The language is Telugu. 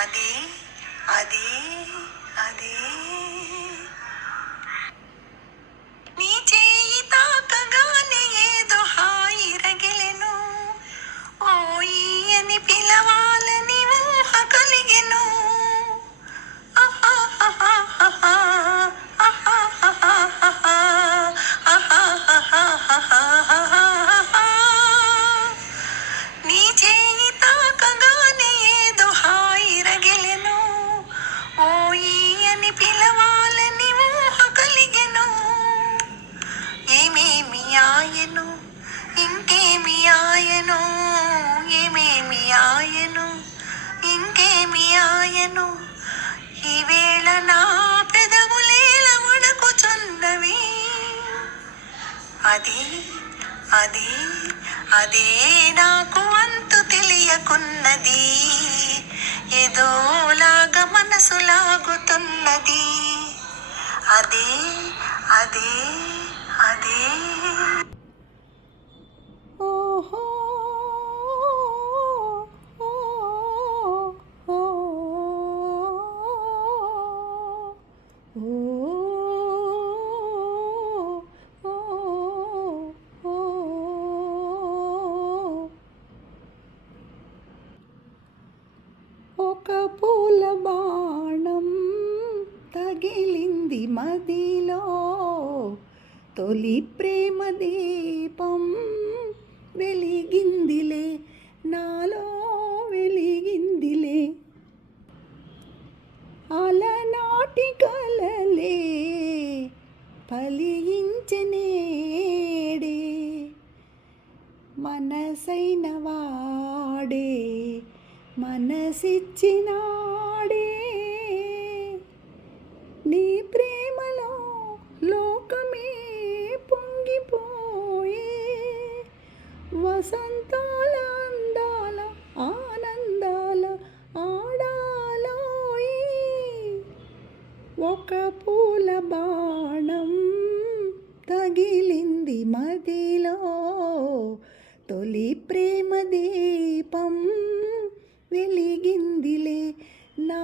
అదే అదే అదే నీ చేయి తాకగానే ఏదో హాయి రగిలెను. ఓయి అని పిలవాలని ఊహ కలిగెను. ఆహాహాహాహా, ఆహాహాహాహా, ఆహాహాహాహా. నీ చేయి తాకగానే ఏదో హాయి రగిలెను. ఓయి అని పిలవాలని ఊహ కలిగెను. ఏమేమి ఆయను ఇంకేమి ఆయను, ఏమేమి ఆయను ఇంకేమి ఆయను. ఈవేళ నా పెదవులేల వణకుచున్నవి. అదే అదే అదే నాకు అంతు తెలియకున్నది. ఏదోలాగా మనసు లాగుతున్నది. అదే అదే అదే ఓహో ఓ ఒక పూల బాణం తగిలింది మదిలో, తొలి ప్రేమ దీపం వెలిగిందిలే, నాలో వెలిగిందిలే. అలనాటి కలలే ఫలించనేడే, మనసైన వాడే మనసిచ్చినాడే. నీ ప్రేమలో లోకమే పొంగిపోయే, వసంతాల అందాల ఆనందాల ఆడాలోయి. ఒక పూల బాణం తగిలింది మదిలో, తొలి ప్రేమ దీపం వెలిగిందిలే, నా